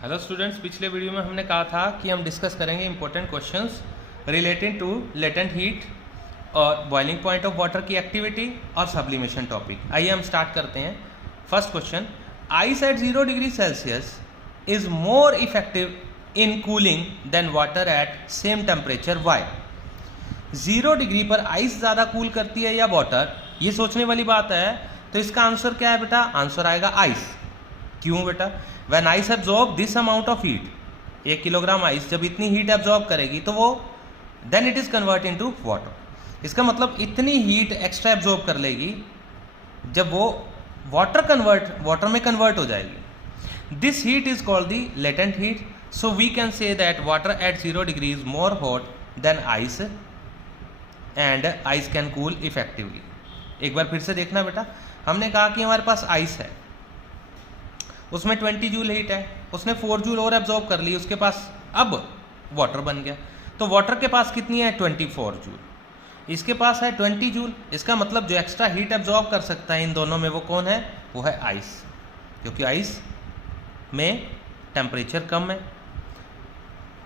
Hello students, पिछले video में हमने कहा था कि हम डिस्कस करेंगे important questions related to latent heat और बॉइलिंग पॉइंट ऑफ वाटर की एक्टिविटी और सब्लिमेशन टॉपिक। आइए हम स्टार्ट करते हैं। First question, ice at 0 degree Celsius is more effective in cooling than water at same temperature. Why? 0 degree पर ice ज़्यादा cool करती है या वाटर? ये सोचने वाली बात है। तो इसका आंसर क्या है बेटा? आंसर आएगा आइस। क्यों बेटा? When ice absorb this amount of heat, 1 kilogram ice जब इतनी हीट एब्जॉर्ब करेगी तो वो then it is convert into water. इसका मतलब इतनी हीट एक्स्ट्रा एब्जॉर्ब कर लेगी जब वो वाटर में कन्वर्ट हो जाएगी। This heat is called the latent heat. So we can say that water at 0 degree is more hot than ice and ice can cool effectively. एक बार फिर से देखना बेटा, हमने कहा कि हमारे पास आइस है, उसमें 20 जूल हीट है, उसने 4 जूल और एब्जॉर्ब कर ली, उसके पास अब वाटर बन गया। तो वाटर के पास कितनी है? 24 जूल। इसके पास है 20 जूल। इसका मतलब जो एक्स्ट्रा हीट एब्जॉर्ब कर सकता है इन दोनों में वो कौन है? वो है आइस, क्योंकि आइस में टेम्परेचर कम है,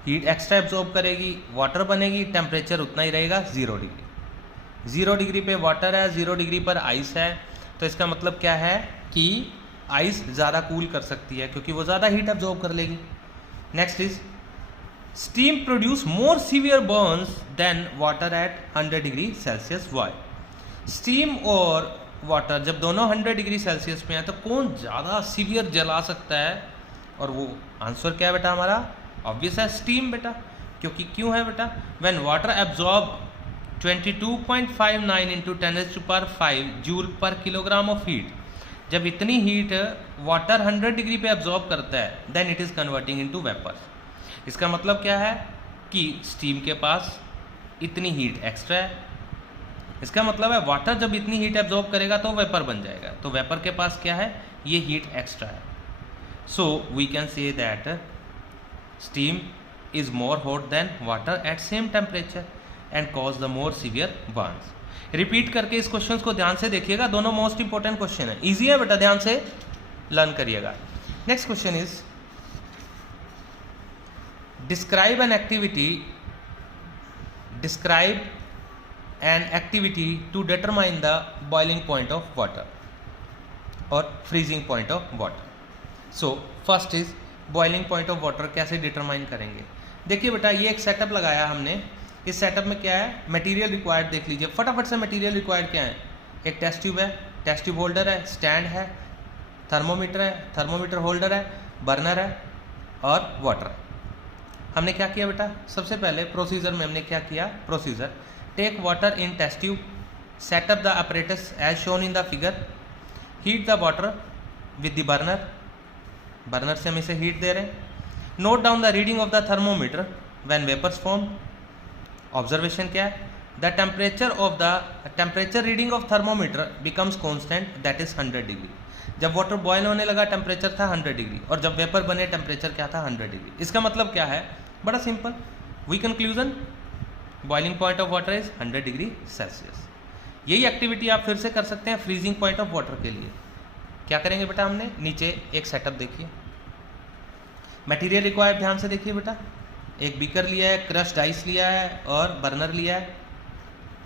हीट एक्स्ट्रा एब्जॉर्ब करेगी, वाटर बनेगी, टेम्परेचर उतना ही रहेगा 0 डिग्री। 0 डिग्री पे वाटर है, 0 डिग्री पर आइस है। तो इसका मतलब क्या है कि आइस ज़्यादा कूल कर सकती है क्योंकि वो ज़्यादा हीट एब्जॉर्ब कर लेगी। Next is steam produce more severe burns than water at 100 degree Celsius. Why? Steam और वाटर जब दोनों 100 डिग्री सेल्सियस पे हैं तो कौन ज़्यादा सीवियर जला सकता है? और वो आंसर क्या है बेटा हमारा? ऑब्वियस है स्टीम बेटा। क्योंकि क्यों है बेटा? When water absorb 22.59 into 10⁵ joule per kilogram of heat, जब इतनी हीट वाटर 100 डिग्री पे एब्जॉर्ब करता है then it is converting into vapour. इसका मतलब क्या है कि स्टीम के पास इतनी हीट एक्स्ट्रा है। इसका मतलब है वाटर जब इतनी हीट एब्जॉर्ब करेगा तो वेपर बन जाएगा। तो वेपर के पास क्या है? ये हीट एक्स्ट्रा है। So we can say that steam is more hot than water at same temperature and cause the more severe burns. Repeat करके इस क्वेश्चन को ध्यान से देखिएगा, दोनों मोस्ट इंपॉर्टेंट क्वेश्चन है, इजी है बेटा, ध्यान से लर्न करिएगा। Next question is describe an activity to determine the boiling point of water और freezing point of water. So first is boiling point of water कैसे डिटरमाइन करेंगे। देखिए बेटा, ये एक सेटअप लगाया हमने। इस सेटअप में क्या है? मटेरियल रिक्वायर्ड देख लीजिए फटाफट से। मटेरियल रिक्वायर्ड क्या है? एक टेस्ट ट्यूब है, टेस्ट ट्यूब होल्डर है, स्टैंड है, थर्मोमीटर है, थर्मोमीटर होल्डर है, बर्नर है और वाटर। हमने क्या किया बेटा? सबसे पहले प्रोसीजर में हमने क्या किया? Procedure, take water in test tube, setup the apparatus as shown in the figure, heat the water with the burner, burner से हम इसे हीट दे रहे हैं, note down the reading of the thermometer when vapours form. Observation क्या है? The temperature reading of thermometer becomes constant that is 100 degree. जब water boil होने लगा टेम्परेचर था 100 डिग्री और जब वेपर बने टेम्परेचर क्या था? 100 डिग्री। इसका मतलब क्या है? बड़ा simple, we conclusion boiling point of water is 100 degree Celsius. यही एक्टिविटी आप फिर से कर सकते हैं फ्रीजिंग पॉइंट ऑफ वाटर के लिए। क्या करेंगे बेटा? हमने नीचे एक सेटअप देखिए, मटेरियल रिक्वायर्ड ध्यान से देखिए बेटा। एक बीकर लिया है, क्रश्ड आइस लिया है और बर्नर लिया है,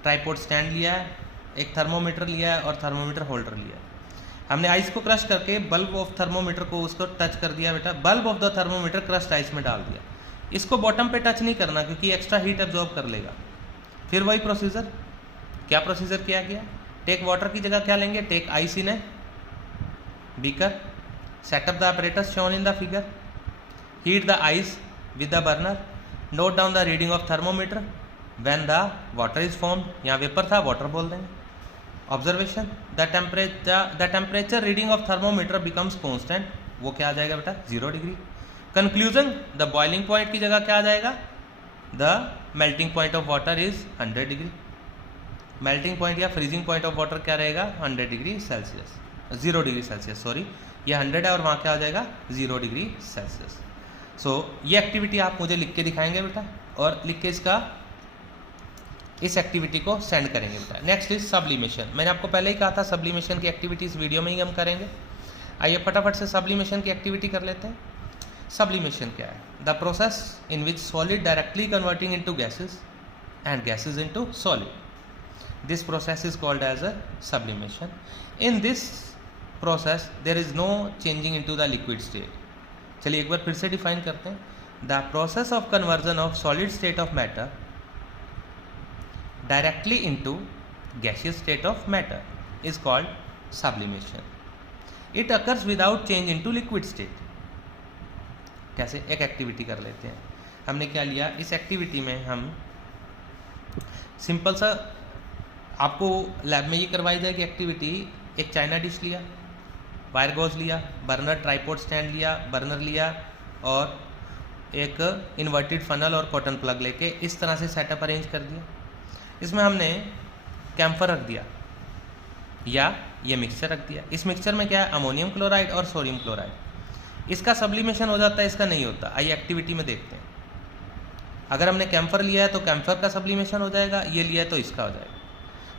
ट्राइपॉड स्टैंड लिया है, एक थर्मोमीटर लिया है और थर्मोमीटर होल्डर लिया है। हमने आइस को क्रश करके बल्ब ऑफ थर्मोमीटर को उसको टच कर दिया बेटा, bulb of the thermometer crushed ice में डाल दिया। इसको बॉटम पे टच नहीं करना क्योंकि एक्स्ट्रा हीट एब्जॉर्ब कर लेगा। फिर वही प्रोसीजर, क्या प्रोसीजर किया गया? टेक वाटर की जगह क्या लेंगे? Take ice in a beaker, setup the apparatus shown in the figure, heat the ice with the burner, note down the reading of thermometer when the water is formed, यहाँ vapour था water बोल देंगे। Observation, the temperature reading of thermometer becomes constant, वो क्या आ जाएगा बेटा? 0 degree. Conclusion, the boiling point की जगह क्या आ जाएगा? The melting point of water is 100 degree. Melting point या फ्रीजिंग पॉइंट ऑफ वाटर क्या रहेगा? 100 degree Celsius, 0 degree Celsius sorry, ये 100 है और वहाँ क्या आ जाएगा? 0 डिग्री सेल्सियस। सो ये एक्टिविटी आप मुझे लिख के दिखाएंगे बेटा और लिख के इस एक्टिविटी को सेंड करेंगे बेटा। Next is sublimation. मैंने आपको पहले ही कहा था सब्लिमेशन की एक्टिविटी इस वीडियो में ही हम करेंगे। आइए फटाफट से सब्लिमेशन की एक्टिविटी कर लेते हैं। सब्लिमेशन क्या है? The process in which solid directly converting into gases and gases into solid. This process is called as a sublimation. In this process there is no changing into the liquid state. चलिए एक बार फिर से define करते हैं. The process of conversion of solid state of matter directly into gaseous state of matter is called sublimation. It occurs without change into liquid state. कैसे? एक activity कर लेते हैं. हमने क्या लिया? इस एक्टिविटी में हम सिंपल सा आपको लैब में ये करवाई जाएगी एक्टिविटी. एक चाइना डिश लिया, वायर गॉज लिया, बर्नर ट्राइपॉड स्टैंड लिया, बर्नर लिया और एक इन्वर्टेड फनल और कॉटन प्लग लेके इस तरह से सेटअप अरेंज कर दिया. इसमें हमने कैम्फर रख दिया या ये मिक्सचर रख दिया. इस मिक्सचर में क्या है? अमोनियम क्लोराइड और सोडियम क्लोराइड. इसका सब्लिमेशन हो जाता है, इसका नहीं होता. आइए एक्टिविटी में देखते हैं. अगर हमने कैम्फर लिया है तो कैम्फर का सब्लिमेशन हो जाएगा, ये लिया है तो इसका हो जाएगा.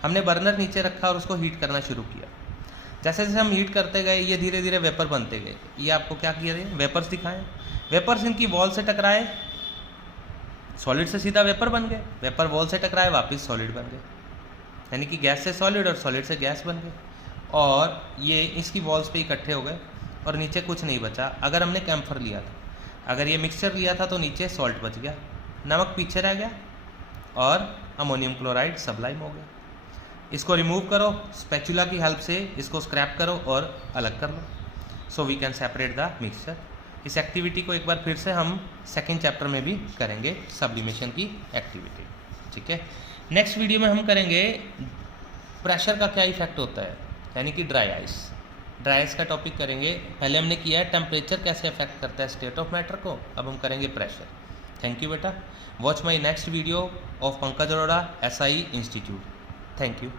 हमने बर्नर नीचे रखा और उसको हीट करना शुरू किया. जैसे जैसे हम हीट करते गए ये धीरे धीरे वेपर बनते गए. ये आपको क्या किया है? वेपर्स दिखाएं. वेपर्स इनकी वॉल से टकराए, सॉलिड से सीधा वेपर बन गए. वेपर वॉल से टकराए, वापस सॉलिड बन गए. यानी कि गैस से सॉलिड और सॉलिड से गैस बन गए. और ये इसकी वॉल्स पे इकट्ठे हो गए और नीचे कुछ नहीं बचा. अगर हमने कैम्फर लिया था, अगर ये मिक्सचर लिया था तो नीचे सॉल्ट बच गया, नमक पीछे रह गया और अमोनियम क्लोराइड सब्लाइम हो गया. इसको रिमूव करो स्पैचुला की हेल्प से, इसको स्क्रैप करो और अलग कर लो. So we can separate the mixture. इस एक्टिविटी को एक बार फिर से हम सेकेंड चैप्टर में भी करेंगे, सब्लिमेशन की एक्टिविटी. ठीक है. नेक्स्ट वीडियो में हम करेंगे प्रेशर का क्या इफेक्ट होता है, यानी कि ड्राई आइस. ड्राई आइस का टॉपिक करेंगे. पहले हमने किया है टेम्परेचर कैसे अफेक्ट करता है स्टेट ऑफ मैटर को, अब हम करेंगे pressure. Thank you beta. Watch my next video of Pankaj Arora SI Institute. Thank you.